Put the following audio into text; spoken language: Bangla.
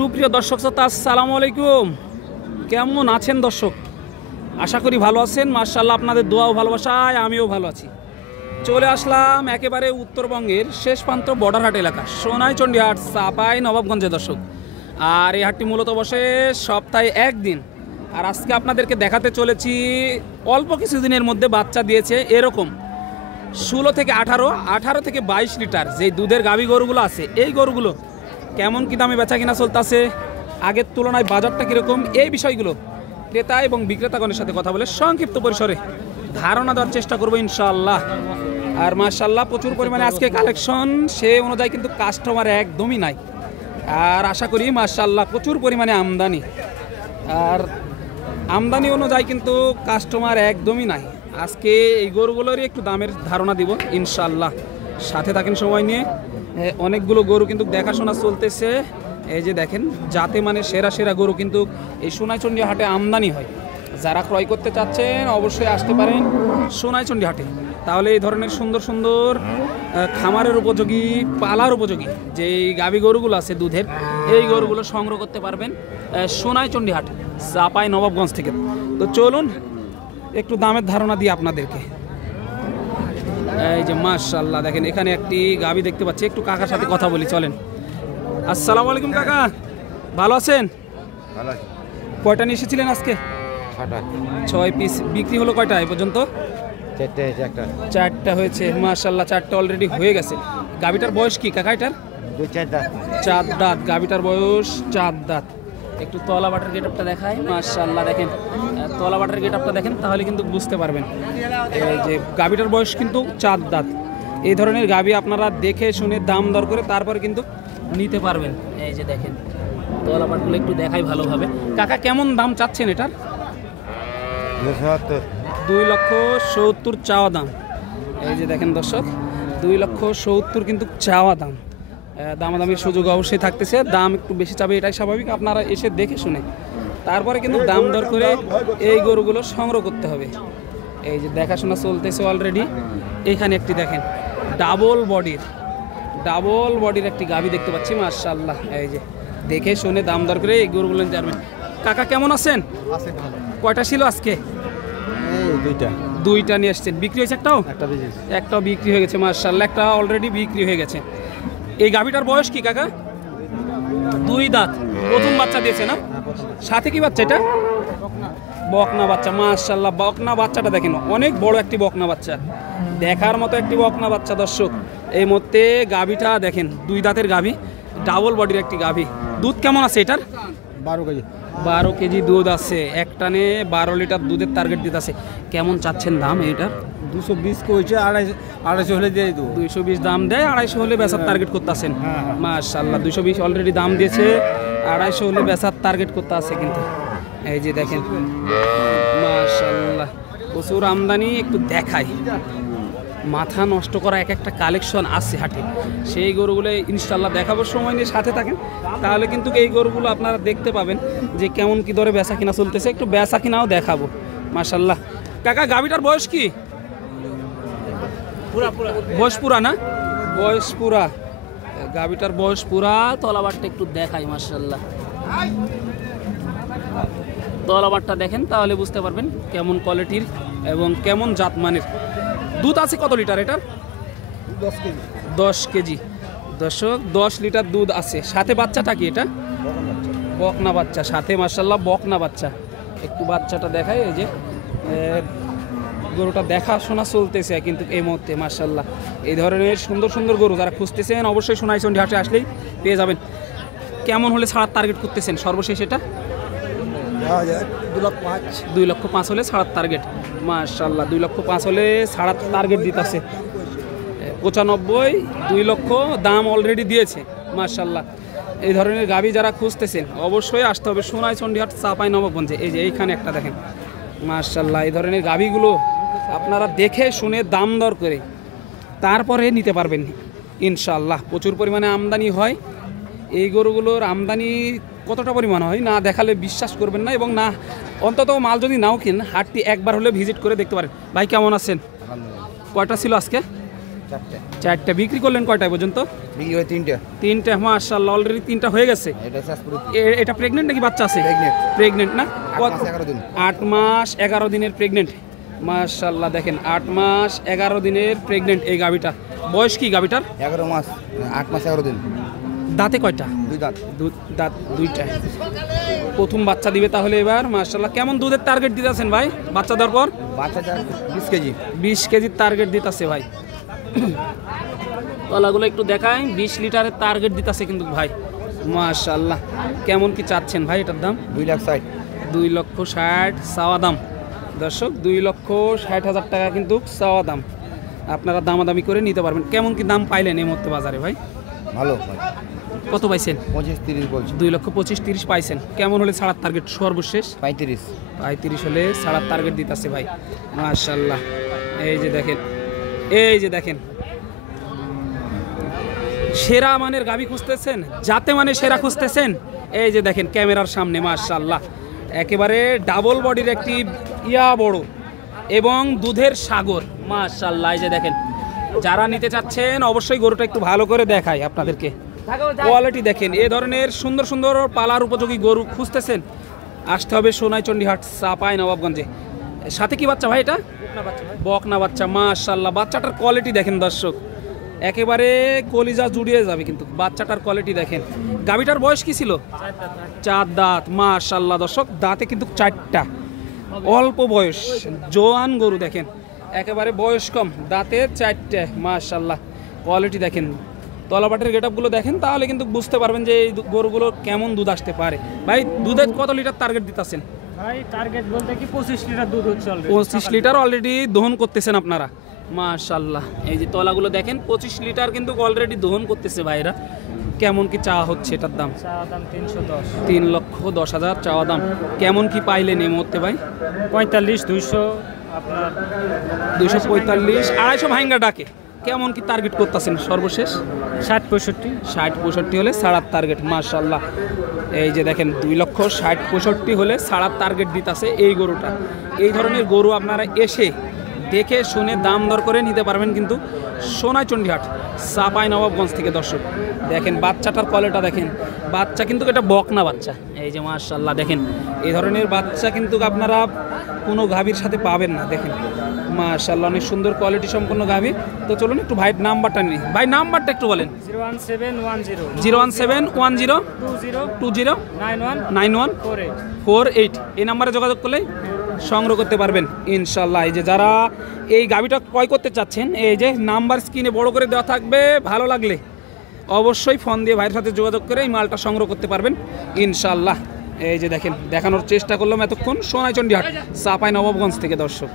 সুপ্রিয় দর্শক শ্রোতা, আসসালামু আলাইকুম। কেমন আছেন দর্শক? আশা করি ভালো আছেন। মাশাআল্লাহ, আপনাদের দোয়া ও ভালোবাসায় আমিও ভালো আছি। চলে আসলাম একেবারে উত্তরবঙ্গের শেষ প্রান্ত বর্ডারহাট এলাকা সোনাইচন্ডী হাট, চাপাই নবাবগঞ্জে দর্শক। আর এই হাটটি মূলত বসে সপ্তাহে একদিন। আর আজকে আপনাদেরকে দেখাতে চলেছি অল্প কিছুদিনের মধ্যে বাচ্চা দিয়েছে এরকম 16 থেকে 18 থেকে 22 লিটার যে দুধের গাভী গরুগুলো আছে, এই গরুগুলো কেমন কি দামে বেচা কিনা চলতেছে, আগের তুলনায় বাজারটা কীরকম, এই বিষয়গুলো ক্রেতা এবং বিক্রেতাগণের সাথে কথা বলে সংক্ষিপ্ত পরিসরে ধারণা দেওয়ার চেষ্টা করবো ইনশাআল্লাহ। আর মাশাআল্লাহ প্রচুর পরিমাণে আজকে কালেকশন, সে অনুযায়ী কিন্তু কাস্টমার একদমই নাই। আর আশা করি মাশাআল্লাহ প্রচুর পরিমাণে আমদানি, আর আমদানি অনুযায়ী কিন্তু কাস্টমার একদমই নাই। আজকে এই গরুগুলোরই একটু দামের ধারণা দিব ইনশাআল্লাহ। সাথে থাকেন সময় নিয়ে। অনেকগুলো গরু কিন্তু দেখাশোনা চলতেছে। এই যে দেখেন, যাতে মানে সেরা সেরা গরু কিন্তু এই সোনাইচন্ডী হাটে আমদানি হয়। যারা ক্রয় করতে চাচ্ছেন অবশ্যই আসতে পারেন সোনাইচন্ডী হাটে। তাহলে এই ধরনের সুন্দর সুন্দর খামারের উপযোগী, পালার উপযোগী যে গাভী গরুগুলো আছে দুধের, এই গরুগুলো সংগ্রহ করতে পারবেন সোনাইচন্ডী হাট, চাপাই নবাবগঞ্জ থেকে। তো চলুন একটু দামের ধারণা দিই আপনাদেরকে। এই যে মাশাআল্লাহ দেখেন, এখানে একটি গাভী দেখতে পাচ্ছি। একটু কাকার সাথে কথা বলি, চলেন। আসসালামু আলাইকুম কাকা, ভালো আছেন? কয়টা নিয়ে এসেছিলেন আজকে? 6 পিস। বিক্রি হলো কয়টা এই পর্যন্ত? 4টা হয়েছে। মাশাআল্লাহ, 4টা অলরেডি হয়ে গেছে। গাভীটার বয়স কি কাকা এটার? 4 দাঁত। গাভীটার বয়স 4 দাঁত। একটু তলা বাটার গেটআপটা দেখায়। মাশাআল্লাহ দেখেন, তলা বাটার গেটআপটা দেখেন, তাহলে কিন্তু বুঝতে পারবেন এই যে গাভীটার বয়স কিন্তু 4 দাঁত। এই ধরনের গাভী আপনারা দেখে শুনে দাম দর করে তারপরে কিন্তু নিতে পারবেন। এই যে দেখেন তলা বাটগুলো একটু দেখাই ভালোভাবে। কাকা কেমন দাম চাচ্ছেন এটার? 2,70,000 চাওয়া দাম। এই যে দেখেন দর্শক, 2,70,000 কিন্তু চাওয়া দাম। দামাদামির সুযোগ অবশ্যই থাকতেছে। দাম একটু বেশি চাবে, এটাই স্বাভাবিক। আপনারা এসে দেখে শুনে তারপরে কিন্তু দাম দর করে এই গরুগুলো সংগ্রহ করতে হবে। এই যে দেখাশোনা চলতেছে অলরেডি। এখানে একটি দেখেন ডাবল বডির একটি গাভী দেখতে পাচ্ছি। মাশাআল্লাহ, এই যে দেখে শুনে দাম দর করে এই গরুগুলো নিতে পারবেন। কাকা কেমন আছেন? কয়টা ছিল আজকে? দুইটা নিয়ে আসছেন। বিক্রি হয়েছে একটাও বিক্রি হয়ে গেছে। মাশাআল্লাহ, একটা অলরেডি বিক্রি হয়ে গেছে। এই গাভীটার বয়স কি কাকা? 2 দাঁত। প্রথম বাচ্চা দিয়েছে না? সাথে কি বাচ্চা এটা? বকনা বাচ্চা। মাশাআল্লাহ, বকনা বাচ্চাটা দেখেন, অনেক বড় একটি বকনা বাচ্চা, দেখার মতো একটি বকনা বাচ্চা দর্শক। এই মধ্যে গাভীটা দেখেন, 2 দাঁতের গাভী, ডাবল বডির একটি গাভী। দুধ কেমন আছে এটার? 12 কেজি দুধ আছে। এক টানে 12 লিটার দুধের টার্গেট দিতে আছে। কেমন চাচ্ছেন দাম এটার? 220 কইছে, 250 হলে দিয়ে দেব। 220 দাম দেয়, 250 হলে বেচার টার্গেট করতে আছেন। মাশাআল্লাহ, 220 অলরেডি দাম দিয়েছে, 250 হলে বেচার টার্গেট করতে আছে কিন্তু। এই যে দেখেন মাশাআল্লাহ প্রচুর আমদানি। একটু দেখাই, মাথা নষ্ট করা এক একটা কালেকশন আছে হাটে, সেই গরুগুলো ইনশাআল্লাহ দেখাবো। সময় নিয়ে সাথে থাকেন, তাহলে কিন্তু এই গরুগুলো আপনারা দেখতে পাবেন যে কেমন কি দরে বেচা কিনা চলতেছে। একটু বেচা কিনাও দেখাবো। মাশাআল্লাহ, কাকা গাভীটার বয়স কি? বয়স পুরা না? বয়স পুরা। গাভীটার বয়স পুরা। তলাবারটা একটু দেখাই। মাশাআল্লাহ, তলাবারটা দেখেন, তাহলে বুঝতে পারবেন কেমন কোয়ালিটির এবং কেমন জাতমানের। দুধ আছে কত লিটার এটার? 10 কেজি দর্শক, 10 লিটার দুধ আছে। সাথে বাচ্চাটা কি এটা? বকনা বাচ্চা সাথে। মাশাআল্লাহ, বকনা বাচ্চা। একটু বাচ্চাটা দেখাই। এই যে গরুটা দেখাশোনা চলতেছে কিন্তু এই মুহূর্তে। মাশাআল্লাহ, এই ধরনের সুন্দর সুন্দর গরু যারা খুঁজতেছেন অবশ্যই সোনাইচন্ডী হাটে আসলেই পেয়ে যাবেন। কেমন হলে ছাড়ার টার্গেট করতেছেন সর্বশেষ এটা? 2,05,000 হলে ছাড়ার টার্গেট। মাশাআল্লাহ, 2,05,000 হলে ছাড়ার টার্গেট দিতেছে। 95, 2 লক্ষ দাম অলরেডি দিয়েছে। মাশাআল্লাহ, এই ধরনের গাভী যারা খুঁজতেছেন অবশ্যই আসতে হবে সোনাইচন্ডী হাট, চাপাই নবাবগঞ্জে। এই যে এইখানে একটা দেখেন। মাশাআল্লাহ, এই ধরনের গাভীগুলো আপনারা দেখে শুনে দাম দর করে তারপরে নিতে পারবেন ইনশাআল্লাহ। প্রচুর পরিমাণে আমদানি হয়। এই গরুগুলোর আমদানি কতটা পরিমাণ হয় না দেখালে বিশ্বাস করবেন না, এবং না অন্তত মাল যদি নাও কিন, হাটটি একবার হলে ভিজিট করে দেখতে পারেন। ভাই কেমন আছেন? কয়টা ছিল আজকে? চারটে। চারটা বিক্রি করলেন কয়টায় পর্যন্ত? বিক্রি হয় তিনটে। তিনটা, মাশাআল্লাহ অলরেডি তিনটা হয়ে গেছে। এটা শাসপুর এটা প্রেগনেন্ট নাকি বাচ্চা আছে? প্রেগনেন্ট। প্রেগনেন্ট না? 8 মাস 11 দিন। 8 মাস 11 দিনের প্রেগনেন্ট। মাশাআল্লাহ দেখেন 8 মাস 11 দিনের প্রেগনেন্ট এই গাভীটা। বয়স কি গাভীটার? 11 মাস 8 মাস 11 দিন। দাঁতে কয়টা? 2 দাঁত। দাঁত দুইটা। প্রথম বাচ্চা দিবে তাহলে এবার। মাশাআল্লাহ কেমন দুধের টার্গেট দিতেছেন ভাই বাচ্চা দেওয়ার পর? বাচ্চাটা 20 কেজি। 20 কেজির টার্গেট দিতেছে ভাই। তলাগুলো একটু দেখাই, 20 লিটারের টার্গেট দিতেছে কিন্তু ভাই। মাশাআল্লাহ কেমন কি চাচ্ছেন ভাই এটার দাম? 2,60,000। 2,60,000 চাওয়া দাম দর্শক, 2,60,000 টাকা কিন্তু চাওয়া দাম। আপনারা দামাদামি করে নিতে পারবেন। কেমন কি দাম পাইলেন এই মুহূর্তে বাজারে ভাই? ভালো। কত পাইছেন? 25-30 বলছি। 2,25,30 পাইছেন। কেমন হলে ছাড়ার টার্গেট সর্বশেষ? 35। 35 হলে ছাড়ার টার্গেট দিতেছে ভাই। মাশাআল্লাহ এই যে দেখেন, এই যে দেখেন সেরা মানের গাভী খুঁজতেছেন, যাতে মানে সেরা খুঁজতেছেন, এই যে দেখেন ক্যামেরার সামনে মাশাআল্লাহ একেবারে ডাবল বডির একটি বড় এবং দুধের সাগর। মাশাআল্লাহ এই যে দেখেন, যারা নিতে চাচ্ছেন অবশ্যই গরুটা একটু ভালো করে দেখাই আপনাদেরকে। কোয়ালিটি দেখেন, এই ধরনের সুন্দর সুন্দর পালার উপযোগী গরু খুঁজতেছেন, আসতে হবে সোনাইচন্ডী হাট, চাপাই নবাবগঞ্জে। সাথে কি বাচ্চা ভাই? এটা বকনা বাচ্চা। মাশাআল্লাহ বাচ্চাটার কোয়ালিটি দেখেন দর্শক, একেবারে কলিজা জুড়িয়ে যাবে কিন্তু বাচ্চাটার কোয়ালিটি দেখেন। গাভীটার বয়স কি ছিল? 4 দাঁত। মাশাআল্লাহ দর্শক দাঁতে কিন্তু 4টা, অল্প বয়স জোয়ান গরু দেখেন, একেবারে বয়স কম, দাঁতে 4টে। মাশাআল্লাহ কোয়ালিটি দেখেন, তলাবাটের গেটআপগুলো দেখেন, তাহলে কিন্তু বুঝতে পারবেন যে এই গরুগুলো কেমন দুধ আসতে পারে। ভাই দুধের কত লিটার টার্গেট দিতেছেন? ভাই টার্গেট বলতে কি 25 লিটার দুধ হচ্ছে অলরেডি। 25 লিটার অলরেডি দহন করতেছেন আপনারা। মাশাআল্লাহ এই যে তলাগুলো দেখেন, 25 লিটার কিন্তু অলরেডি দহন করতেছে ভাইরা। কেমন কি চাওয়া হচ্ছে এটার দাম? চাওয়া দাম 310। 3,10,000 চাওয়া দাম। কেমন কি পাইলেন এই মুহূর্তে ভাই? 45 200 আপনার 245 250 ভাঙ্গা ডাকে। কেমন কি টার্গেট করতেছেন সর্বশেষ? 60 65 হলে ছাড়ার টার্গেট। মাশাআল্লাহ এই যে দেখেন 2,60,65 হলে ছাড়ার টার্গেট দিতেছে এই গরুটা। এই ধরনের গরু আপনারা এসে দেখে শুনে দাম দর করে নিতে পারবেন কিন্তু সোনাইচন্ডী হাট, চাপাই নবাবগঞ্জ থেকে। দর্শক দেখেন বাচ্চাটার কোয়ালিটি দেখেন, বাচ্চা কিন্তু এটা বকনা বাচ্চা। এই যে মাশাআল্লাহ দেখেন, এই ধরনের বাচ্চা কিন্তু আপনারা কোনো গাভীর সাথে পাবেন না। দেখেন মাশাআল্লাহ অনেক সুন্দর কোয়ালিটি সম্পন্ন গাভী। তো চলুন একটু ভাই নাম্বারটা নিই। ভাই নাম্বারটা একটু বলেন। 01710 01710 20 20 9148 এই নাম্বারে যোগাযোগ করলে সংগ্রহ করতে পারবেন ইনশাআল্লাহ। এই যে যারা এই গাভীটা ক্রয় করতে চাচ্ছেন, এই যে নাম্বার স্ক্রিনে বড় করে দেওয়া থাকবে, ভালো লাগলে অবশ্যই ফোন দিয়ে ভাইয়ের সাথে যোগাযোগ করে এই মালটা সংগ্রহ করতে পারবেন ইনশাআল্লাহ। এই যে দেখেন, দেখানোর চেষ্টা করলাম এতক্ষণ সোনাইচন্ডী হাট, চাপাই নবাবগঞ্জ থেকে দর্শক।